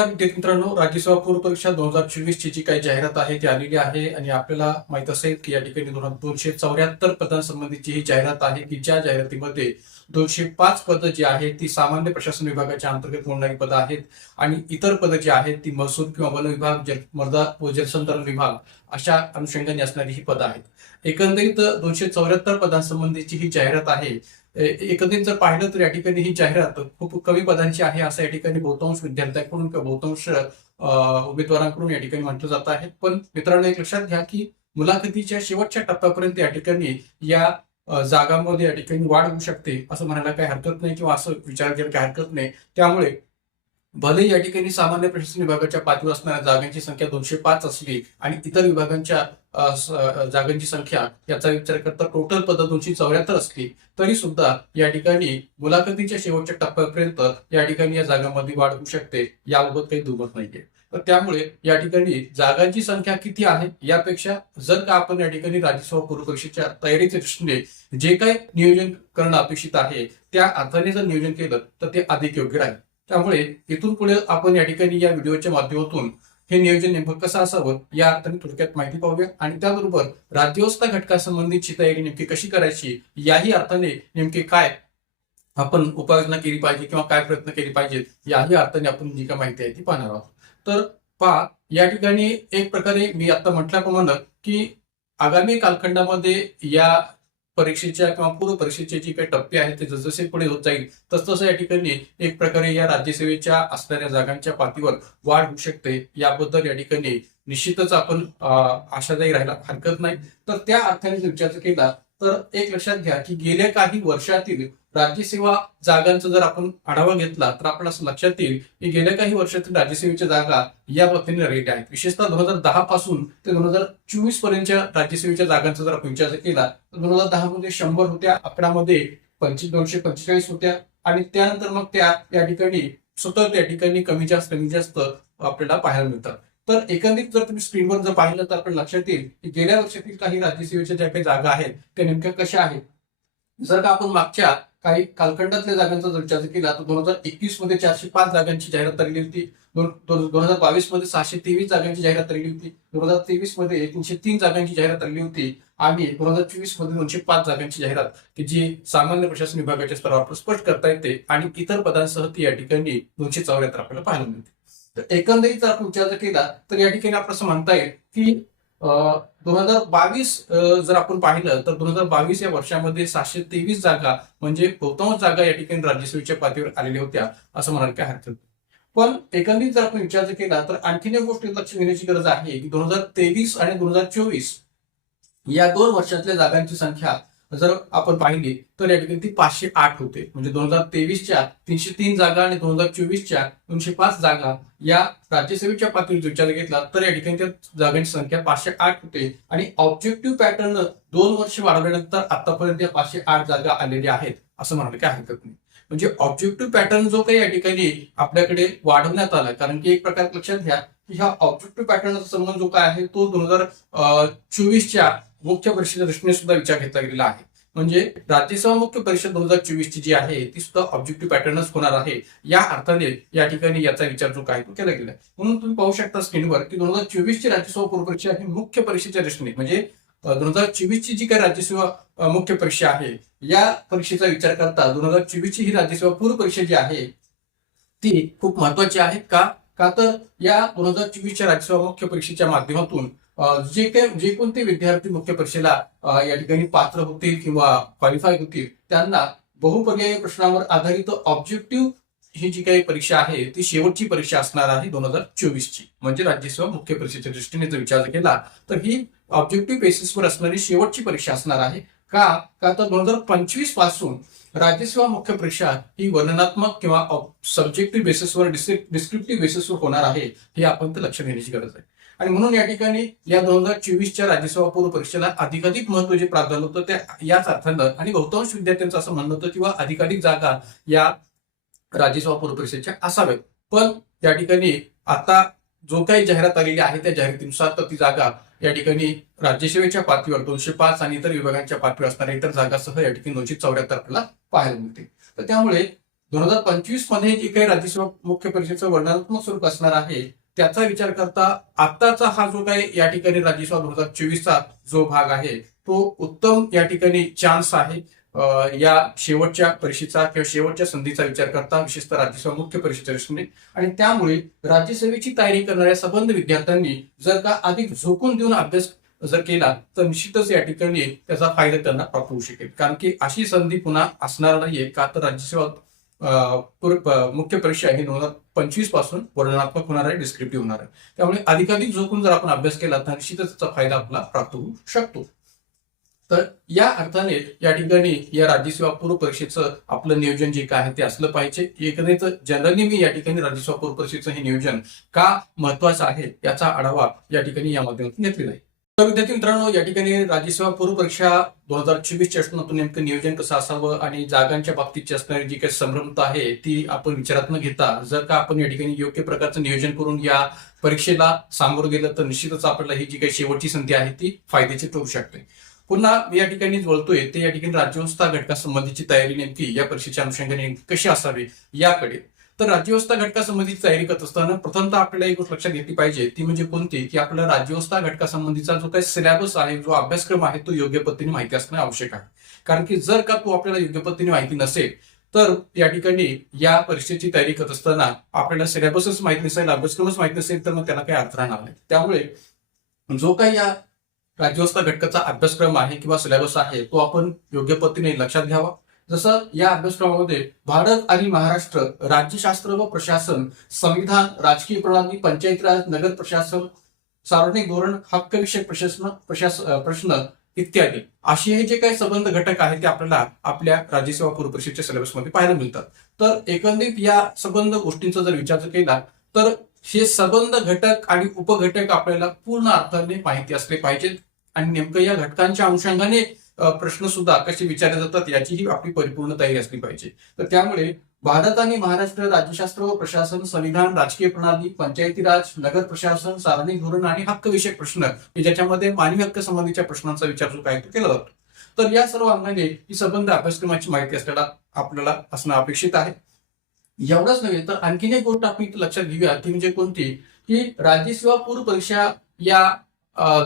नमस्कार विद्यार्थी मित्रांनो, राज्यसेवा पूर्व परीक्षा 2024 ची जी काही जाहिरात आहे ती आलेली आहे आणि आपल्याला माहित असेल की या ठिकाणी 274 पदांसंबंधीची ही जाहिरात आहे की ज्या जाहिरातीमध्ये 205 पदं जी आहेत ती सामान्य प्रशासन विभागाच्या अंतर्गत मोडणारी पदं आहेत आणि इतर पदं जी आहेत ती महसूल किंवा वन विभाग, मृदा व जलसंधारण विभाग अशा अनुषंगाने असणारी ही पदं आहेत. एकंदरीत 274 पदांसंबंधीची ही जाहिरात आहे. एकंदरीत जर पाहिलं तर या ठिकाणी ही जाहिरात खूप कमी पदांची आहे असं या ठिकाणी बहुतांश विद्यार्थ्यांकडून किंवा बहुतांश उमेदवारांकडून या ठिकाणी म्हटलं जात आहे. पण मित्रांनो, एक लक्षात घ्या की मुलाखतीच्या शेवटच्या टप्प्यापर्यंत या ठिकाणी या जागांमध्ये या ठिकाणी वाढ होऊ शकते असं म्हणायला काही हरकत नाही किंवा असं विचार करायला काही हरकत नाही. त्यामुळे भले या ठिकाणी सामान्य प्रशासन विभागाच्या पातळीवर असणाऱ्या जागांची संख्या 205 असली आणि इतर विभागांच्या जागांची संख्या याचा विचार करता टोटल पदं 274 असली तरी सुद्धा या ठिकाणी मुलाखतीच्या शेवटच्या टप्प्यापर्यंत या ठिकाणी या जागांमध्ये वाढ होऊ शकते, याबाबत काही दुमत नाहीये. तर त्यामुळे या ठिकाणी जागांची संख्या किती आहे यापेक्षा जर का आपण या ठिकाणी राज्यसेवा पूर्व परीक्षेच्या तयारीच्या दृष्टीने जे काही नियोजन करणं अपेक्षित आहे त्या अर्थाने जर नियोजन केलं तर ते अधिक योग्य राहील. त्यामुळे इथून पुढे आपण या ठिकाणी या व्हिडिओच्या माध्यमातून हे नियोजन नेमकं कसं असावं या अर्थाने थोडक्यात माहिती पाहूया आणि त्याबरोबर राज्यव्यवस्था घटकासंबंधीची तयारी नेमकी कशी करायची याही अर्थाने नेमके काय आपण उपाययोजना केली पाहिजे किंवा काय प्रयत्न केले पाहिजेत याही अर्थाने आपण जी काय माहिती आहे ती पाहणार आहोत. तर पहा, या ठिकाणी एक प्रकारे मी आता म्हटल्याप्रमाणे की आगामी कालखंडामध्ये या परीक्षेच्या किंवा पूर्व परीक्षेचे जे काही टप्पे आहेत ते जसजसे पुढे होत जाईल तसतसं या ठिकाणी एक प्रकारे या राज्यसेवेच्या असणाऱ्या जागांच्या पातळीवर वाढ होऊ शकते. याबद्दल या ठिकाणी निश्चितच आपण आशादायी राहायला हरकत नाही. तर त्या अर्थाने जर विचार केला तर एक लक्षात घ्या की गेल्या काही वर्षातील राज्यसेवा जागांचा जर आपण आढावा घेतला तर आपण असं लक्षात येईल की गेल्या काही वर्षातील राज्यसेवेच्या जागा या पद्धतीने रेट आहेत. विशेषतः 2010 पासून ते 2024 पर्यंतच्या राज्यसेवेच्या जागांचा जर आपण विचार केला तर 2010 मध्ये 100 होत्या, 11 मध्ये 245 होत्या आणि त्यानंतर मग त्या या ठिकाणी सतत या ठिकाणी कमी जास्त आपल्याला पाहायला मिळतात. तर एकंदरीत जर तुम्ही स्क्रीनवर जर पाहिलं तर आपण लक्षात येईल की गेल्या वर्षातील काही राज्यसेवेच्या ज्या काही जागा आहेत त्या नेमक्या कशा आहेत. जर का आपण मागच्या काही कालखंडातल्या जागांचा जर विचार केला तर 2021 मध्ये 405 जागांची जाहिरात आलेली होती, 2022 मध्ये 623 जागांची जाहिरात आलेली होती, 2023 मध्ये 303 जागांची जाहिरात आलेली होती आणि 2024 मध्ये 205 जागांची जाहिरात की जी सामान्य प्रशासन विभागाच्या स्तरावर स्पष्ट करता येते आणि इतर पदांसह ती या ठिकाणी 274 आपल्याला पाहायला मिळते. तर एकंदरीत जर आपण विचार केला तर या ठिकाणी आपण असं म्हणता येईल की 2022 जर आपण पाहिलं तर 2022 या वर्षामध्ये 723 जागा म्हणजे बहुतांश जागा या ठिकाणी राज्यसेवेच्या पातळीवर आलेल्या होत्या असं म्हणायला काय हरकत. पण एकंदरीत जर आपण विचार केला तर आणखीन एक गोष्ट लक्ष देण्याची गरज आहे की 2023 आणि 2024 या 2 वर्षातल्या जागांची संख्या जर आपण पाहिली तर या ठिकाणी ती 508 होते. म्हणजे 2023च्या 303 जागा आणि 2024च्या 205 जागा या राज्यसेवेच्या पातळीवर विचार घेतला तर या ठिकाणी त्या जागांची संख्या 508 होते आणि ऑब्जेक्टिव्ह पॅटर्न 2 वर्ष वाढवल्यानंतर आतापर्यंत या 508 जागा आलेल्या आहेत असं म्हणायला काय हरकत नाही. म्हणजे ऑब्जेक्टिव्ह पॅटर्न जो काही या ठिकाणी आपल्याकडे वाढवण्यात आला, कारण की एक प्रकार लक्षात घ्या की ह्या ऑब्जेक्टिव्ह पॅटर्नचा संबंध जो काय आहे तो 2024च्या मुख्य परीक्षेच्या दृष्टीने सुद्धा विचार घेतला गेलेला आहे. म्हणजे राज्यसेवा मुख्य परीक्षा 2024 ची जी आहे ती सुद्धा ऑब्जेक्टिव्ह पॅटर्नच होणार आहे या अर्थाने या ठिकाणी याचा विचार जो काय तो केला गेला. म्हणून तुम्ही पाहू शकता स्क्रीनवर की 2024 ची राज्यसेवा पूर्व परीक्षा ही मुख्य परीक्षेच्या दृष्टीने म्हणजे 2024 ची जी काही राज्यसेवा मुख्य परीक्षा आहे या परीक्षेचा विचार करता 2024 ची ही राज्यसेवा पूर्व परीक्षा जी आहे ती खूप महत्वाची आहे. का तर या 2024च्या राज्यसेवा मुख्य परीक्षेच्या माध्यमातून जे कोणते विद्यार्थी मुख्य परीक्षेला या ठिकाणी पात्र होतील किंवा क्वालिफाय होतील त्यांना बहुपर्यायी प्रश्नावर आधारित ऑब्जेक्टिव्ह ही जी काही परीक्षा आहे ती शेवटची परीक्षा असणार आहे 2024 ची. म्हणजे राज्यसेवा मुख्य परीक्षेच्या दृष्टीने जर विचार केला तर ही ऑब्जेक्टिव्ह बेसिसवर असणारी शेवटची परीक्षा असणार आहे. का तर 2025 पासून राज्यसेवा मुख्य परीक्षा ही वर्णनात्मक किंवा सब्जेक्टिव्ह बेसिसवर डिस्क्रिप्टिव्ह बेसिसवर होणार आहे हे आपण तर लक्ष देण्याची गरज आहे. आणि म्हणून या ठिकाणी या 2024च्या राज्यसेवा पूर्व परीक्षेला अधिकाधिक महत्व जे प्राधान्य होतं त्या याच अर्थानं आणि बहुतांश विद्यार्थ्यांचं असं म्हणणं होतं किंवा अधिकाधिक जागा या राज्यसेवा पूर्व परीक्षेच्या असाव्यात. पण या ठिकाणी आता जो काही जाहिरात आलेली आहे त्या जाहिरातीनुसार तर ती जागा या ठिकाणी राज्यसेवेच्या पातळीवर 205 आणि इतर विभागांच्या पातळीवर असणाऱ्या इतर जागासह या ठिकाणी 274 आपल्याला पाहायला मिळते. तर त्यामुळे 2025 मध्ये जे काही राज्यसेवा मुख्य परीक्षेचं वर्णनात्मक स्वरूप असणार आहे त्याचा विचार करता आत्ताचा हा जो काही या ठिकाणी राज्यसेवा 2024चा जो भाग आहे तो उत्तम या ठिकाणी चान्स आहे या शेवटच्या परीक्षेचा किंवा शेवटच्या संधीचा विचार करता विशेषतः राज्यसेवा मुख्य परीक्षेच्या दृष्टीने. आणि त्यामुळे राज्यसेवेची तयारी करणाऱ्या संबंध विद्यार्थ्यांनी जर का अधिक झोकून देऊन अभ्यास जर केला तर निश्चितच या ठिकाणी त्याचा फायदा त्यांना प्राप्त होऊ शकेल. कारण की अशी संधी पुन्हा असणार नाहीये का तर राज्यसेवा मुख्य परीक्षा ही 2025 पासून वर्णनात्मक होणार आहे, डिस्क्रिप्टिव्ह होणार आहे. त्यामुळे अधिकाधिक झोकून जर आपण अभ्यास केला तर निश्चितच त्याचा फायदा आपला प्राप्त होऊ शकतो. तर या अर्थाने या ठिकाणी या राज्यसेवा पूर्व परीक्षेचं आपलं नियोजन जे काय आहे ते असलं पाहिजे. एकंदरीत जनरली मी या ठिकाणी राज्यसेवा पूर्व परीक्षेचं हे नियोजन का महत्वाचं आहे याचा आढावा या ठिकाणी या माध्यमातून घेतलेला आहे. तर विद्यार्थी मित्रांनो, या ठिकाणी राज्यसेवा पूर्व परीक्षा 2024च्या असण्यातून नेमकं नियोजन कसं असावं आणि जागांच्या बाबतीतची असणारी जी काही संभ्रमता आहे ती आपण विचारात न घेता जर का आपण या ठिकाणी योग्य प्रकारचं नियोजन करून या परीक्षेला सामोरं गेलं तर निश्चितच आपल्याला ही जी काही शेवटची संधी आहे ती फायद्याची ठरू शकते. पुन्हा मी या ठिकाणी बोलतोय ते या ठिकाणी राज्यव्यवस्था घटकासंबंधीची तयारी नेमकी या परीक्षेच्या अनुषंगाने कशी असावी याकडे. तर राज्यव्यवस्था घटकासंबंधीची तयारी करत असताना प्रथमतः आपल्याला एक गोष्ट लक्षात घेतली पाहिजे ती म्हणजे कोणती की आपल्याला राज्यव्यवस्था घटकासंबंधीचा जो काही सिलेबस आहे जो अभ्यासक्रम आहे तो योग्य पद्धतीने माहिती असणं आवश्यक आहे. कारण की जर का तो आपल्याला योग्य पद्धतीने माहिती नसेल तर या ठिकाणी या परीक्षेची तयारी करत असताना आपल्याला सिलेबसच माहिती नसेल, अभ्यासक्रमच माहिती नसेल तर मग त्याला काही अर्थ राहणार नाही. त्यामुळे जो काही या राज्यव्यवस्था घटकाचा अभ्यासक्रम आहे किंवा सिलेबस आहे तो आपण योग्य पद्धतीने लक्षात घ्यावा. जसं या अभ्यासक्रमामध्ये भारत आणि महाराष्ट्र राज्यशास्त्र व प्रशासन, संविधान, राजकीय प्रणाली, पंचायत राज, नगर प्रशासन, सार्वजनिक धोरण, हक्कविषयक प्रश्न इत्यादी असे हे जे काही संबंध घटक आहेत ते आपल्याला आपल्या राज्यसेवा पूर्व परीक्षेच्या सिलेबसमध्ये पाहायला मिळतात. तर एकंदरीत या संबंध गोष्टींचा जर विचार केला तर हे संबंध घटक आणि उपघटक आपल्याला पूर्ण अर्थाने माहिती असले पाहिजेत आणि नेमकं या घटकांच्या अनुषंगाने प्रश्न सुद्धा कसे विचारले जातात याचीही आपली परिपूर्ण तयारी असली पाहिजे. तर त्यामुळे भारत आणि महाराष्ट्र राज्यशास्त्र व प्रशासन, संविधान, राजकीय प्रणाली, पंचायती राज, नगर प्रशासन, सार्वजनिक धोरण आणि हक्कविषयक प्रश्न ज्याच्यामध्ये मानवी हक्क संबंधीच्या प्रश्नांचा विचार जो काय तो केला जातो. तर या सर्व अंगाने ही संबंध अभ्यासक्रमाची माहिती असलेला आपल्याला असणं अपेक्षित आहे. एवढंच नव्हे तर आणखीन एक गोष्ट आपण लक्षात घेऊया ती म्हणजे कोणती की राज्यसेवा पूर्व परीक्षा या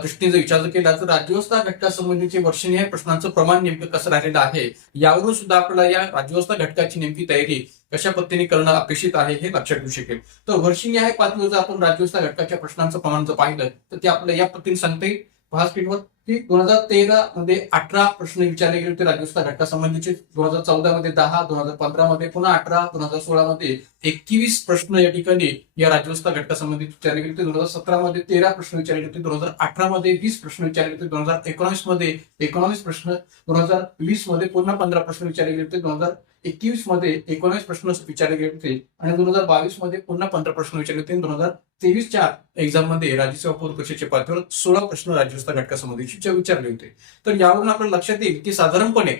दृष्टीने जर विचार केला तर राज्यव्यवस्था घटकासंबंधीचे वर्षनिहाय प्रश्नांचं प्रमाण नेमकं कसं राहिलेलं आहे यावरून सुद्धा आपल्याला या राज्यव्यवस्था घटकाची नेमकी तयारी कशा पद्धतीने करणं अपेक्षित आहे हे लक्षात घेऊ शकेल. तर वर्षनिहाय पातळीवर जर आपण राज्यव्यवस्था घटकाच्या प्रश्नांचं प्रमाण जर पाहिलं तर ते आपल्याला या पद्धतीने सांगता येईल. पहा स्क्रीनवर की 2013 मध्ये 18 प्रश्न विचारले गेले होते राज्यव्यवस्था घटकासंबंधीचे, 2014 मध्ये 10, 2015 मध्ये पुन्हा 18, 2016 मध्ये 21 प्रश्न या ठिकाणी या राज्यव्यवस्था घटकासंबंधित विचारले गेले होते, 2017 मध्ये 13 प्रश्न विचारले होते, 2018 मध्ये 20 प्रश्न विचारले होते, 2019 मध्ये 19 प्रश्न, 2020 मध्ये पुन्हा 15 प्रश्न विचारले गेले होते, 2021 मध्ये 19 प्रश्न विचारले गेले होते आणि 2022 मध्ये पुन्हा 15 प्रश्न विचारले होते. 2023च्या एक्झाम मध्ये राज्यसेवा पूर्व परीक्षेच्या पातळीवर 16 प्रश्न राज्यव्यवस्था घटकासंबंधीचे विचारले होते. तर यावरून आपल्याला लक्षात येईल की साधारणपणे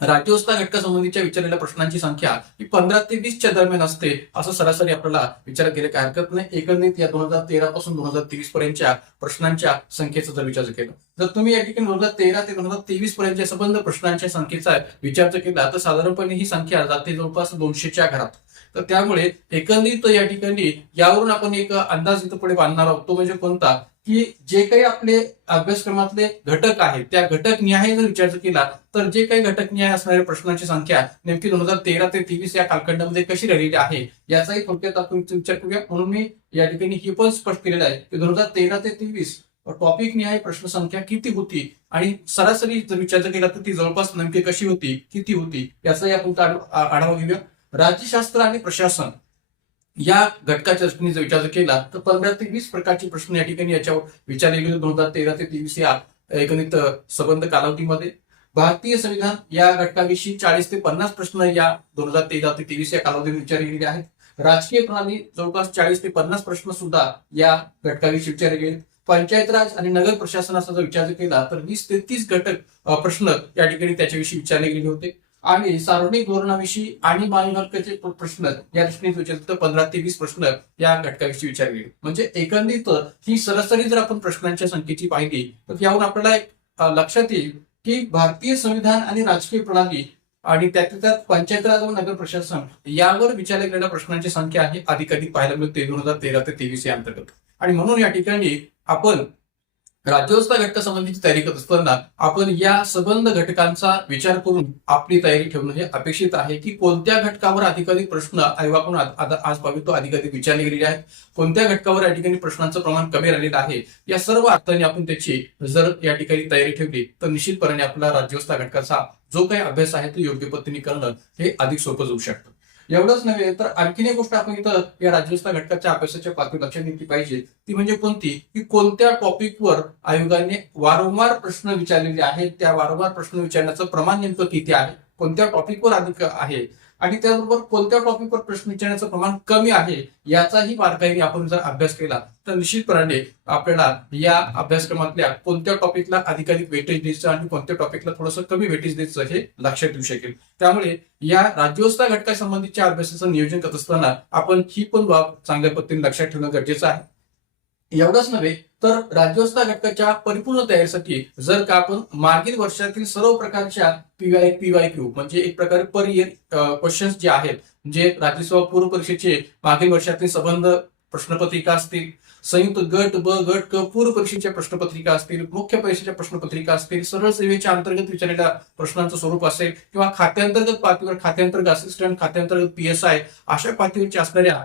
राज्यव्यवस्था घटकासंबंधीच्या विचारलेल्या प्रश्नांची संख्या ही 15 ते 20च्या दरम्यान असते असं सरासरी आपल्याला विचारात गेले काय हरकत नाही. एकंदरीत या 2013 पासून 2023 पर्यंतच्या प्रश्नांच्या संख्येचा जर विचार केला जर तुम्ही या ठिकाणी 2013 ते 2023 पर्यंतच्या संबंध प्रश्नांच्या संख्येचा विचार केला तर साधारणपणे ही संख्या जाते जवळपास 200च्या घरात. तर त्यामुळे एकंदरीत या ठिकाणी यावरून आपण एक अंदाज इथं पुढे बांधणार आहोत तो म्हणजे कोणता की जे काही आपले अभ्यासक्रमातले घटक आहेत त्या घटक निहाय जर विचार केला तर जे काही घटक निहाय असणाऱ्या प्रश्नांची संख्या नेमकी 2013 ते 23 या कालखंडामध्ये कशी राहिलेली आहे याचाही थोडक्यात आपण विचार करूया. म्हणून मी या ठिकाणी हे पण स्पष्ट केलेलं आहे की 2013 ते 23 टॉपिक निहाय प्रश्न संख्या किती होती आणि सरासरी जर विचार केला तर ती जवळपास नेमकी कशी होती, किती होती याचाही आपण आढावा घेऊया. राज्यशास्त्र आणि प्रशासन या घटकाच्या दृष्टीने जर विचार केला तर 15 ते 20 प्रकारचे प्रश्न या ठिकाणी याच्यावर विचारले गेले 2013 ते 23 या एकंदरीत संबंध कालावधीमध्ये. भारतीय संविधान या घटकाविषयी 40 ते 50 प्रश्न या 2013 ते 23 या कालावधीत विचारले गेले आहेत. राजकीय प्रणाली जवळपास 40 ते 50 प्रश्न सुद्धा या घटकाविषयी विचारले गेले. पंचायत राज आणि नगर प्रशासनाचा जर विचार केला तर 20 ते 30 घटक प्रश्न या ठिकाणी त्याच्याविषयी विचारले गेले होते आणि सार्वजनिक धोरणाविषयी आणि मानवी हक्काचे प्रश्न या दृष्टीने विचारले 15 ते 20 प्रश्न या घटकाविषयी विचारले गेले. म्हणजे एकंदरीत ही सरासरी जर आपण प्रश्नांच्या संख्येची पाहिली तर यावरून आपल्याला एक लक्षात येईल की भारतीय संविधान आणि राजकीय प्रणाली आणि त्यातल्या त्यात पंचायत राज व नगर प्रशासन यावर विचारल्या गेलेल्या प्रश्नांची संख्या आहे अधिकाधिक पाहायला मिळते 2013 ते 23 या अंतर्गत. आणि म्हणून या ठिकाणी आपण राज्यव्यवस्था घटकासंबंधीची तयारी करत असताना आपण या संबंध घटकांचा विचार करून आपली तयारी ठेवणं हे अपेक्षित आहे की कोणत्या घटकावर अधिकाधिक प्रश्न आयोगाकडून आज तो अधिकाधिक विचारले गेलेले आहेत, कोणत्या घटकावर या ठिकाणी प्रश्नांचं प्रमाण कमी राहिलेलं आहे. या सर्व अर्थाने आपण त्याची जर या ठिकाणी तयारी ठेवली तर निश्चितपणे आपला राज्यव्यवस्था घटकाचा जो काही अभ्यास आहे तो योग्य पद्धतीने करणं हे अधिक सोपं जाऊ शकतं. एवढंच नव्हे तर आणखीन एक गोष्ट आपण इथं या राज्यव्यवस्था घटकाच्या अभ्यासाच्या पातळीवर लक्षात घेतली पाहिजे, ती म्हणजे कोणती, की कोणत्या टॉपिकवर आयोगाने वारंवार प्रश्न विचारलेले आहेत, त्या वारंवार प्रश्न विचारण्याचं प्रमाण नेमकं किती आहे, कोणत्या टॉपिकवर अधिक आहे आणि त्याचबरोबर कोणत्या टॉपिकवर प्रश्न विचारण्याचं प्रमाण कमी आहे याचाही बारकाईने आपण जर अभ्यास केला तर निश्चितपणे आपल्याला या अभ्यासक्रमातल्या कोणत्या टॉपिकला अधिकाधिक वेटेज द्यायचं आणि कोणत्या टॉपिकला थोडंसं कमी वेटेज द्यायचं हे लक्षात येऊ शकेल. त्यामुळे या राज्यव्यवस्था घटकासंबंधीच्या अभ्यासाचं नियोजन करत असताना आपण ही पण बाब चांगल्या पद्धतीने लक्षात ठेवणं गरजेचं आहे. एवढंच नव्हे तर राज्यव्यवस्था घटकाच्या परिपूर्ण तयारीसाठी जर का आपण मागील वर्षातील सर्व प्रकारच्या PYQ म्हणजे एक प्रकारे पर इयर क्वेश्चन्स जे आहेत, जे राज्यसेवा पूर्व परीक्षेचे मागील वर्षातील संबंध प्रश्नपत्रिका असतील, संयुक्त गट ब गट क पूर्व परीक्षेच्या प्रश्नपत्रिका असतील, मुख्य परीक्षेच्या प्रश्नपत्रिका असतील, सरळ सेवेच्या अंतर्गत विचारलेल्या प्रश्नांचं स्वरूप असेल किंवा खात्यांतर्गत पातळीवर खात्यांतर्गत असिस्टंट, खात्यांतर्गत PSI अशा पातळीवरच्या असणाऱ्या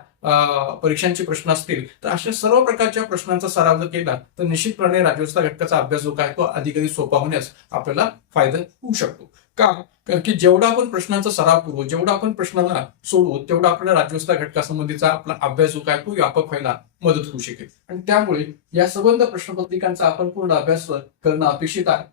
परीक्षांचे प्रश्न असतील तर अशा सर्व प्रकारच्या प्रश्नांचा सराव जर केला तर निश्चितपणे राज्यव्यवस्था घटकाचा अभ्यास जो काय तो अधिकाधिक सोपा होण्यास आपल्याला फायदा होऊ शकतो. का? कारण की जेवढा आपण प्रश्नांचा सराव करू, जेवढा आपण प्रश्नांना सोडवू, तेवढा आपल्याला राज्यव्यवस्था घटकासंबंधीचा आपला अभ्यास जो काय तो व्यापक व्हायला मदत होऊ शकेल. आणि त्यामुळे या संबंध प्रश्नपत्रिकांचा आपण पूर्ण अभ्यास करणं अपेक्षित आहे.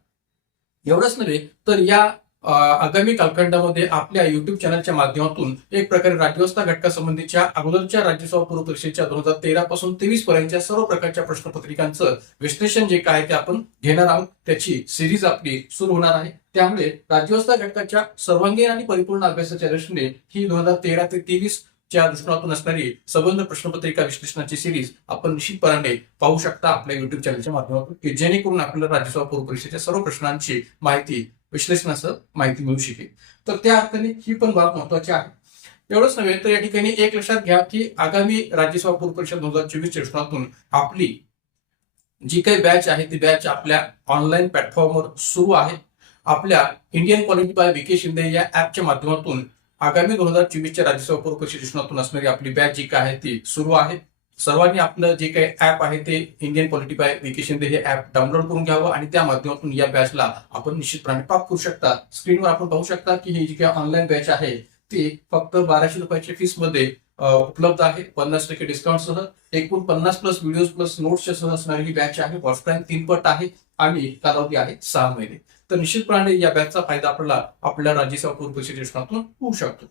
एवढंच नव्हे तर या आगामी कालखंडामध्ये आपल्या युट्यूब चॅनलच्या माध्यमातून एक प्रकारे राज्यव्यवस्था घटकासंबंधीच्या अगोदरच्या राज्यसेवा पूर्व परीक्षेच्या 2013 पासून 23 पर्यंतच्या सर्व प्रकारच्या प्रश्नपत्रिकांचं विश्लेषण जे काय ते आपण घेणार आहोत. त्याची सिरीज आपली सुरू होणार आहे. त्यामुळे राज्यव्यवस्था घटकाच्या सर्वांगीण आणि परिपूर्ण अभ्यासाच्या दृष्टीने ही 2013 ते 23 च्या दृष्टिकोनातून असणारी संबंध प्रश्नपत्रिका विश्लेषणाची सिरीज आपण निश्चितपणे पाहू शकता आपल्या युट्यूब चॅनलच्या माध्यमातून, की जेणेकरून आपल्याला राज्यसेवा पूर्व परीक्षेच्या सर्व प्रश्नांची माहिती विश्लेषणासह माहिती मिळू शकेल. तर त्या अर्थाने ही पण बाब महत्वाची आहे. एवढंच नव्हे तर या ठिकाणी एक लक्षात घ्या की आगामी राज्यसेवा पूर्व परीक्षा 2024 च्या दृष्टिकोनातून आपली जी काही बॅच आहे ती बॅच आपल्या ऑनलाईन प्लॅटफॉर्मवर सुरू आहे. आपल्या Indian quality by VK Shinde या ऍपच्या माध्यमातून आगामी 2024 च्या राज्यसेवा पूर्व परीक्षा दृष्टिकोनातून असणारी आपली बॅच जी काय आहे ती सुरू आहे. सर्वांनी आपलं जे काही ऍप आहे ते Indian quality by VK Shinde हे ऍप डाउनलोड करून घ्यावं आणि त्या माध्यमातून या बॅचला आपण निश्चितपणे प्राप्त करू शकता. स्क्रीनवर आपण पाहू शकता की ही जी काही ऑनलाईन बॅच आहे ती फक्त 1200 रुपयाच्या फीस मध्ये उपलब्ध आहे. 50% डिस्काउंट सह एकूण 50+ व्हिडिओज प्लस नोट्सच्या सह असणारी ही बॅच आहे. वॉच टाइम 3 पट आहे आणि कालावधी आहे 6 महिने. तर निश्चितपणे या बॅचचा फायदा आपल्याला आपल्या राज्यसेवा पूर्व परीक्षेच्या दृष्टिकोनातून होऊ शकतो.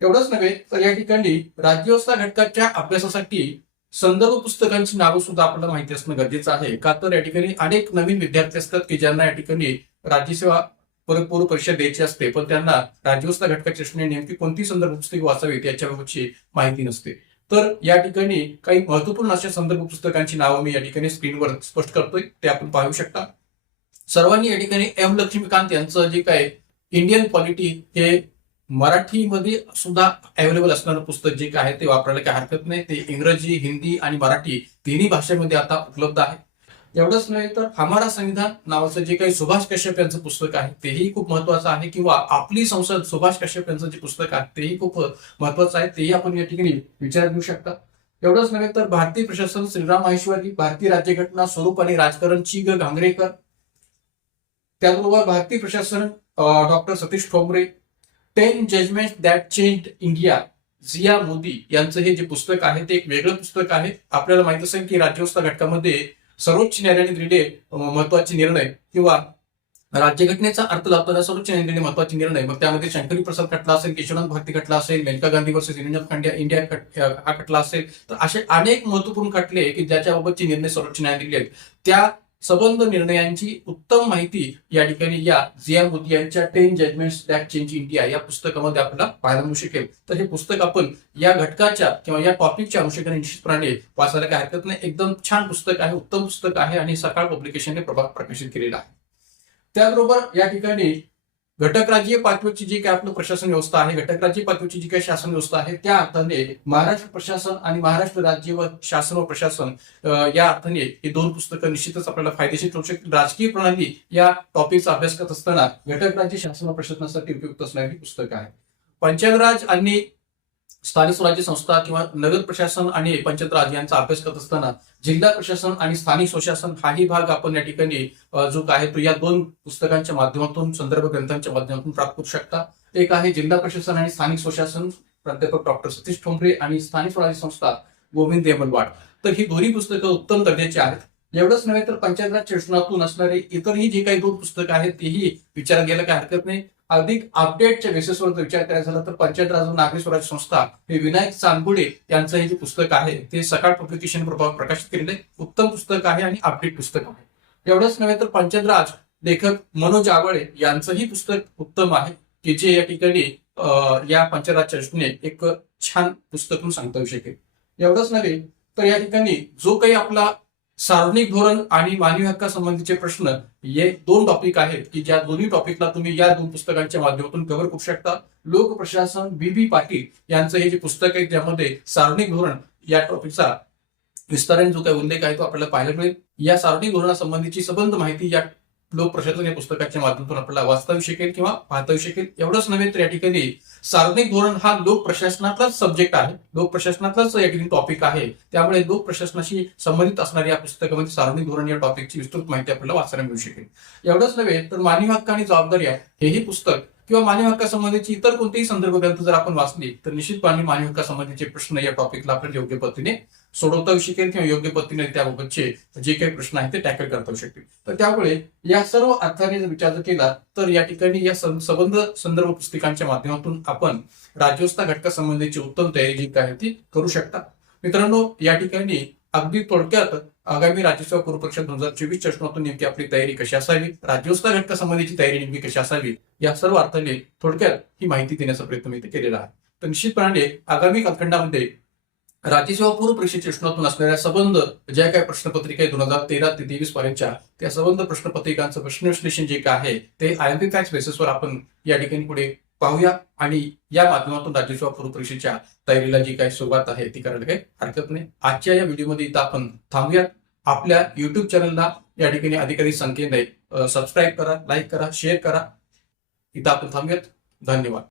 एवढंच नव्हे तर या ठिकाणी राज्यव्यवस्था घटकाच्या अभ्यासासाठी संदर्भ पुस्तकांची नावं सुद्धा आपल्याला माहिती असणं गरजेचं आहे. का तर या ठिकाणी अनेक नवीन विद्यार्थी असतात की ज्यांना या ठिकाणी राज्यसेवा पूर्व परीक्षा द्यायची असते, पण त्यांना राज्यव्यवस्था घटकाच्या दृष्टीने नेमकी कोणती संदर्भ पुस्तके वाचावीत याच्याबाबतची माहिती नसते. तर या ठिकाणी काही महत्वपूर्ण अशा संदर्भ पुस्तकांची नावं मी या ठिकाणी स्क्रीनवर स्पष्ट करतोय, ते आपण पाहू शकता. सर्वांनी या ठिकाणी M. लक्ष्मीकांत यांचं जे काय इंडियन पॉलिटी हे मराठीमध्ये सुद्धा अवेलेबल असणारं पुस्तक जे काय आहे ते वापरायला काही हरकत नाही. ते इंग्रजी, हिंदी आणि मराठी तिन्ही भाषेमध्ये आता उपलब्ध आहे. एवढंच नाही तर हमारा संविधान नावाचं जे काही सुभाष कश्यप यांचं पुस्तक आहे तेही खूप महत्वाचं आहे, किंवा आपली संसद सुभाष कश्यप यांचं जे पुस्तक आहे तेही खूप महत्वाचं आहे. तेही आपण या ठिकाणी विचार घेऊ शकता. एवढंच नव्हे तर भारतीय प्रशासन श्रीराम माहेश्वरी, भारतीय राज्यघटना स्वरूप आणि राजकारण ची घांगरेकर, त्याचबरोबर भारतीय प्रशासन doctor Satish Thombre, 10 judgement that changed India Zia Mody यांचं हे जे पुस्तक आहे ते एक वेगळं पुस्तक आहे. आपल्याला माहित असेल की राज्यव्यवस्था घटकामध्ये सर्वोच्च न्यायालयाने दिलेले महत्वाचे निर्णय किंवा राज्यघटनेचा अर्थ लावताना सर्वोच्च न्यायालयाने महत्वाचे निर्णय, मग त्यामध्ये शंकरी प्रसाद खटला असेल, केशवनाथ भारती खटला असेल, Maneka Gandhi versus union of India हा खटला असेल, तर असे अनेक महत्वपूर्ण खटले की ज्याच्याबाबतचे निर्णय सर्वोच्च न्यायालयाने दिले, त्या संबंध निर्णयांची उत्तम माहिती या ठिकाणी या झिया मोदी यांच्या 10 जजमेंट्स दॅट चेंज इंडिया या पुस्तकामध्ये आपल्याला पाहायला मिळू शकेल. तर हे पुस्तक आपण या घटकाच्या किंवा या टॉपिकच्या अनुषंगाने निश्चितपणे वाचायला काही हरकत नाही. एकदम छान पुस्तक आहे, उत्तम पुस्तक आहे आणि सकाळ पब्लिकेशनने प्रकाशित केलेलं आहे. त्याचबरोबर या ठिकाणी घटक राज्य पातळीची जी काय आपलं प्रशासन व्यवस्था आहे, घटक राज्य पातळीची जी काही शासन व्यवस्था आहे, त्या अर्थाने महाराष्ट्र प्रशासन आणि महाराष्ट्र राज्य व शासन व प्रशासन या अर्थाने ही दोन पुस्तकं निश्चितच आपल्याला फायदेशीर ठरू शकतील. राजकीय प्रणाली या टॉपिकचा अभ्यास करत असताना घटक राज्य शासन व प्रशासनासाठी उपयुक्त असणारी पुस्तकं आहे. पंचायत राज आणि स्थानिक स्वराज्य संस्था किंवा नगर प्रशासन आणि पंचायत राज यांचा अभ्यास करत असताना जिल्हा प्रशासन आणि स्थानिक स्वशासन हाही भाग आपण या ठिकाणी जो आहे तो या दोन पुस्तकांच्या माध्यमातून, संदर्भ ग्रंथांच्या माध्यमातून प्राप्त करू शकता. एक आहे जिल्हा प्रशासन आणि स्थानिक स्वशासन, प्राध्यापक डॉक्टर सतीश ठोंबरे, आणि स्थानिक स्वराज्य संस्था गोविंद येमलवाड. तर ही दोन्ही पुस्तकं उत्तम दर्जाची आहेत. एवढंच नव्हे तर पंचायत राज शासनातून असणारे इतरही जी काही दोन पुस्तकं आहेत तेही विचारात घ्यायला काही हरकत नाही. अधिक अपडेटच्या बेसिसवर जर विचार करायचा झाला तर पंचायत राज व नागरी स्वराज्य संस्था हे विनायक चांदगुडे यांचं हे जे पुस्तक आहे ते सकाळ पब्लिकेशन प्रकाशित केलेलं आहे. उत्तम पुस्तक आहे आणि अपडेट पुस्तक आहे. एवढंच नव्हे तर पंचायत राज लेखक मनोज आवळे यांचंही पुस्तक उत्तम आहे, की जे या ठिकाणी या पंचायत राज चषकने एक छान पुस्तक म्हणून सांगता येऊ शकेल. एवढंच नव्हे तर या ठिकाणी जो काही आपला सार्वजनिक धोरण आणि मानवी हक्कासंबंधीचे प्रश्न हे दोन टॉपिक आहेत, की ज्या दोन्ही टॉपिकला तुम्ही या दोन पुस्तकांच्या माध्यमातून कव्हर करू शकता. लोक प्रशासन बी पाटील यांचं हे जे पुस्तक आहे ज्यामध्ये सार्वजनिक धोरण या टॉपिकचा विस्ताराने जो काही उल्लेख आहे तो आपल्याला पाहायला मिळेल. या सार्वजनिक धोरणासंबंधीची सबंध माहिती या लोक प्रशासन या पुस्तकाच्या माध्यमातून आपल्याला वाचता येऊ शकेल किंवा पाहता येऊ शकेल. एवढंच नव्हे तर या ठिकाणी सार्वजनिक धोरण हा लोक प्रशासनातलाच सब्जेक्ट आहे, लोक प्रशासनातलाच या ठिकाणी टॉपिक आहे. त्यामुळे लोक प्रशासनाशी संबंधित असणाऱ्या या पुस्तकामध्ये सार्वजनिक धोरण या टॉपिकची विस्तृत माहिती आपल्याला वाचायला मिळू शकेल. एवढंच नव्हे तर मानवी हक्क आणि जबाबदाऱ्या हेही पुस्तक किंवा मानवी हक्कासंबंधीची इतर कोणतेही संदर्भ ग्रंथ जर आपण वाचली तर निश्चितपणे मानवी हक्कासंबंधीचे प्रश्न या टॉपिकला आपल्याला योग्य पद्धतीने सोडवता येऊ शकेल किंवा योग्य पद्धतीने त्याबाबतचे जे काही प्रश्न आहेत ते टॅकल करता येऊ शकतील. तर त्यामुळे या सर्व अर्थाने जर विचार केला तर या ठिकाणी या संबंध संदर्भ पुस्तकांच्या माध्यमातून आपण राज्यव्यवस्था घटकासंबंधीची उत्तम तयारी जी आहे ती करू शकता. मित्रांनो, या ठिकाणी अगदी थोडक्यात आगामी राज्यसेवा पूर्व परीक्षा 2024 चषणातून नेमकी आपली तयारी कशी असावी, राज्यव्यवस्था घटकासंबंधीची तयारी नेमकी कशी असावी, या सर्व अर्थाने थोडक्यात ही माहिती देण्याचा प्रयत्न मी इथे केलेला आहे. तर निश्चितपणे आगामी कालखंडामध्ये राज्यसेवा पूर्व परीक्षेच्या प्रश्नातून असणाऱ्या संबंध ज्या काही प्रश्नपत्रिका 2013 ते 2023 पर्यंतच्या त्या संबंध प्रश्नपत्रिकांचं प्रश्न विश्लेषण जे काय आहे ते IMP फॅक्ट्स बेसिसवर आपण या ठिकाणी पुढे पाहूया आणि या माध्यमातून राज्यसेवा पूर्व परीक्षेच्या तयारीला जी काही सुरुवात आहे ती करायला काही हरकत नाही. आजच्या या व्हिडिओमध्ये इथं आपण थांबूया. आपल्या युट्यूब चॅनलला या ठिकाणी अधिकारी संख्येने सबस्क्राईब करा, लाईक करा, शेअर करा. इथं आपण थांबूयात. धन्यवाद.